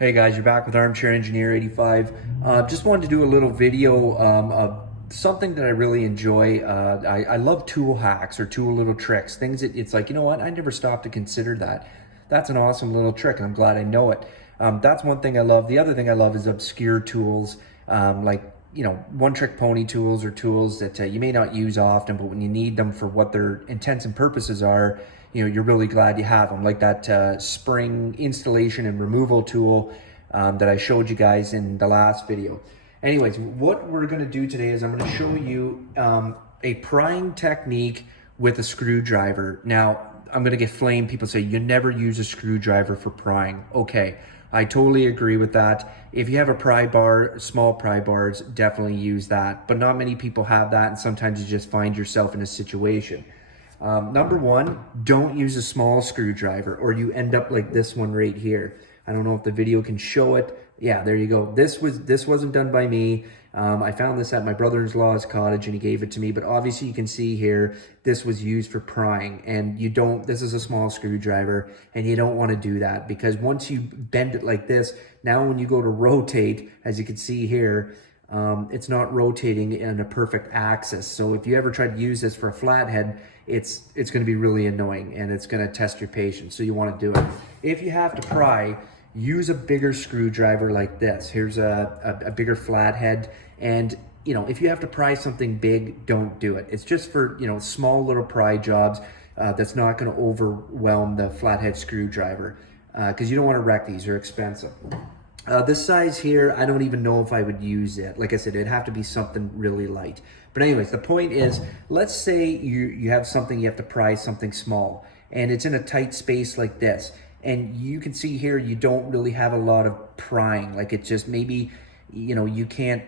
Hey guys, you're back with Armchair Engineer 85. Just wanted to do a little video of something that I really enjoy. I love tool hacks or tool little tricks, things that it's like, you know what, I never stopped to consider that. That's an awesome little trick and I'm glad I know it. That's one thing I love. The other thing I love is obscure tools, like, you know, one-trick pony tools or tools that you may not use often, but when you need them for what their intents and purposes are, you know, you're really glad you have them, like that spring installation and removal tool that I showed you guys in the last video. Anyways, what we're going to do today is I'm going to show you a prying technique with a screwdriver. Now, I'm going to get flamed. People say you never use a screwdriver for prying. Okay, I totally agree with that. If you have a pry bar, small pry bars, definitely use that. But not many people have that, and sometimes you just find yourself in a situation. Number one, don't use a small screwdriver or you end up like this one right here. I don't know if the video can show it. Yeah, there you go. This wasn't done by me. I found this at my brother-in-law's cottage and he gave it to me, but obviously you can see here, this was used for prying and this is a small screwdriver and you don't want to do that because once you bend it like this, now when you go to rotate, as you can see here, it's not rotating in a perfect axis. So if you ever try to use this for a flathead, it's going to be really annoying and it's going to test your patience. So you want to do it. If you have to pry, use a bigger screwdriver like this. Here's a bigger flathead. And you know, if you have to pry something big, don't do it. It's just for, you know, small little pry jobs. That's not going to overwhelm the flathead screwdriver because you don't want to wreck these. They're expensive. This size here, I don't even know if I would use it. Like I said, it'd have to be something really light. But anyways, the point is, let's say you have something, you have to pry something small, and it's in a tight space like this. And you can see here, you don't really have a lot of prying. Like it just maybe, you know, you can't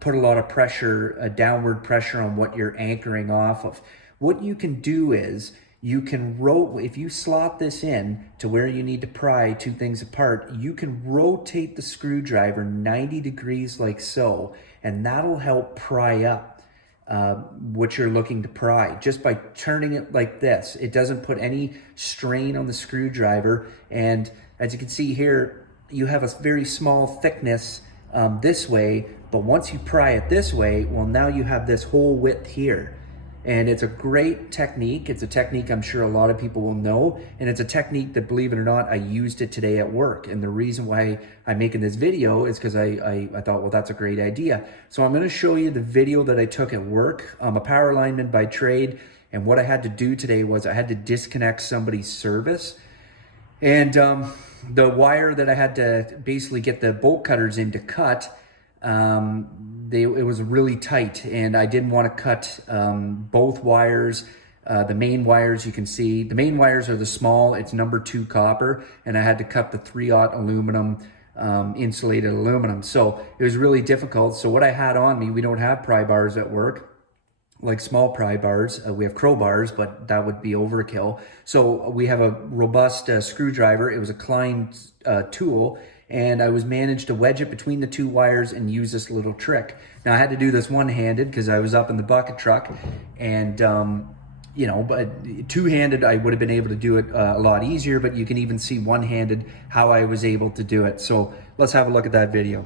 put a lot of pressure, a downward pressure on what you're anchoring off of. What you can do is, you can if you slot this in to where you need to pry two things apart, you can rotate the screwdriver 90 degrees like so, and that'll help pry up what you're looking to pry just by turning it like this. It doesn't put any strain on the screwdriver, and as you can see here, you have a very small thickness this way, but once you pry it this way, well, now you have this whole width here. And it's a great technique. It's a technique I'm sure a lot of people will know. And it's a technique that, believe it or not, I used it today at work. And the reason why I'm making this video is because I thought, well, that's a great idea. So I'm gonna show you the video that I took at work. I'm a power lineman by trade. And what I had to do today was I had to disconnect somebody's service. And the wire that I had to basically get the bolt cutters in to cut, it was really tight and I didn't want to cut both wires. The main wires, you can see, the main wires are the small, it's number 2 copper, and I had to cut the 3/0 aluminum, insulated aluminum. So it was really difficult. So what I had on me, we don't have pry bars at work, like small pry bars. We have crowbars, but that would be overkill. So we have a robust screwdriver. It was a Klein tool, and I was managed to wedge it between the 2 wires and use this little trick. Now I had to do this one-handed because I was up in the bucket truck, and you know, but two-handed I would have been able to do it a lot easier, but you can even see one-handed how I was able to do it. So let's have a look at that video.